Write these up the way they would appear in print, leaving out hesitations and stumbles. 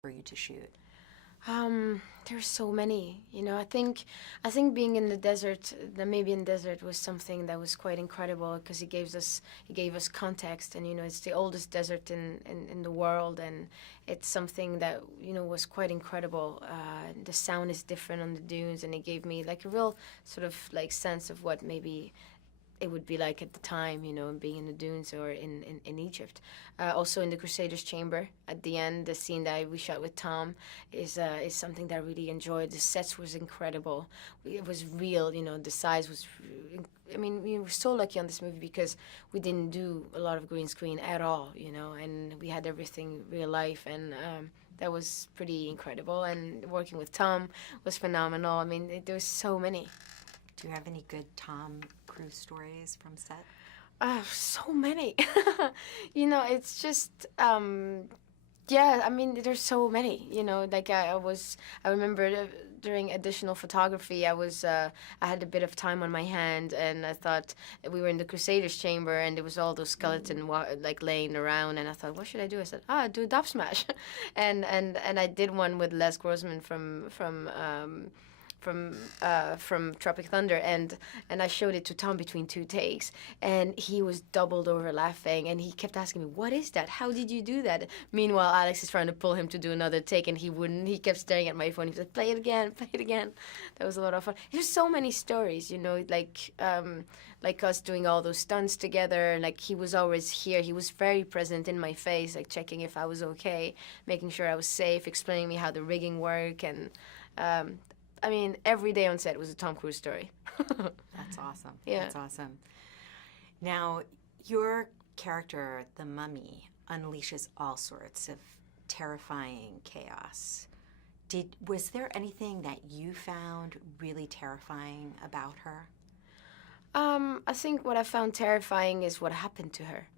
for you to shoot? There's so many, you know. I think being in the desert, the Namibian desert, was something that was quite incredible because it gave us context, and you know, it's the oldest desert in the world, and it's something that, you know, was quite incredible. The sound is different on the dunes, and it gave me like a real sort of like sense of what maybe it would be like at the time, you know, being in the dunes or in Egypt. Also in the Crusaders' Chamber, at the end, the scene that we shot with Tom is something that I really enjoyed. The sets was incredible. It was real, you know, the size was, I mean, we were so lucky on this movie because we didn't do a lot of green screen at all, you know, and we had everything real life, and that was pretty incredible. And working with Tom was phenomenal. I mean, there was so many. Do you have any good Tom Cruise stories from set? So many. You know, it's just, yeah, I mean, there's so many, you know, like I remember during additional photography, I had a bit of time on my hand, and I thought we were in the Crusaders' Chamber, and there was all those skeletons like laying around, and I thought, what should I do? I said, do a dub smash. and I did one with Les Grossman from Tropic Thunder, and I showed it to Tom between 2 takes, and he was doubled over laughing, and he kept asking me, what is that? How did you do that? Meanwhile, Alex is trying to pull him to do another take, and he wouldn't. He kept staring at my phone. He was like, play it again, play it again. That was a lot of fun. There's so many stories, you know, like us doing all those stunts together. Like, he was always here. He was very present in my face, like checking if I was okay, making sure I was safe, explaining me how the rigging worked, and I mean, every day on set was a Tom Cruise story. That's awesome. Yeah. That's awesome. Now, your character, the mummy, unleashes all sorts of terrifying chaos. Was there anything that you found really terrifying about her? I think what I found terrifying is what happened to her.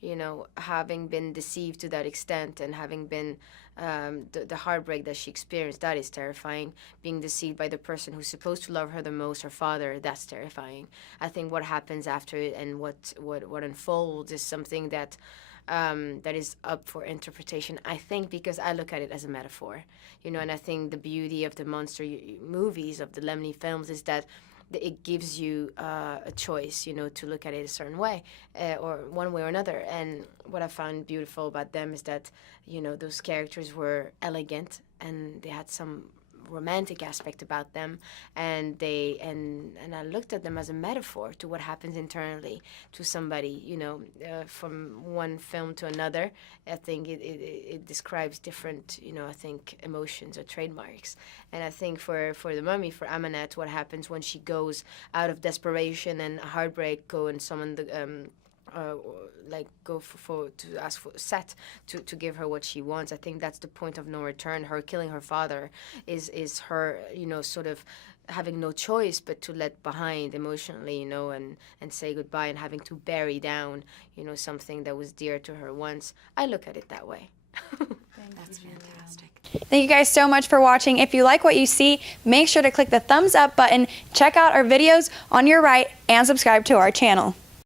You know, having been deceived to that extent, and having been the heartbreak that she experienced, that is terrifying. Being deceived by the person who's supposed to love her the most, her father, that's terrifying. I think what happens after it and what unfolds is something that that is up for interpretation, I think, because I look at it as a metaphor. You know, and I think the beauty of the monster movies, of the Lemley films, is that it gives you a choice, you know, to look at it a certain way, or one way or another. And what I found beautiful about them is that, you know, those characters were elegant, and they had some romantic aspect about them, and I looked at them as a metaphor to what happens internally to somebody, you know, from one film to another. I think it describes different, you know, I think emotions or trademarks. And I think for the mummy, for Amanat, what happens when she goes out of desperation and heartbreak, go and summon the go to ask for Set to give her what she wants. I think that's the point of no return. Her killing her father is her, you know, sort of having no choice but to let behind emotionally, you know, and say goodbye, and having to bury down, you know, something that was dear to her once. I look at it that way. That's fantastic. Thank you guys so much for watching. If you like what you see, make sure to click the thumbs up button, check out our videos on your right, and subscribe to our channel.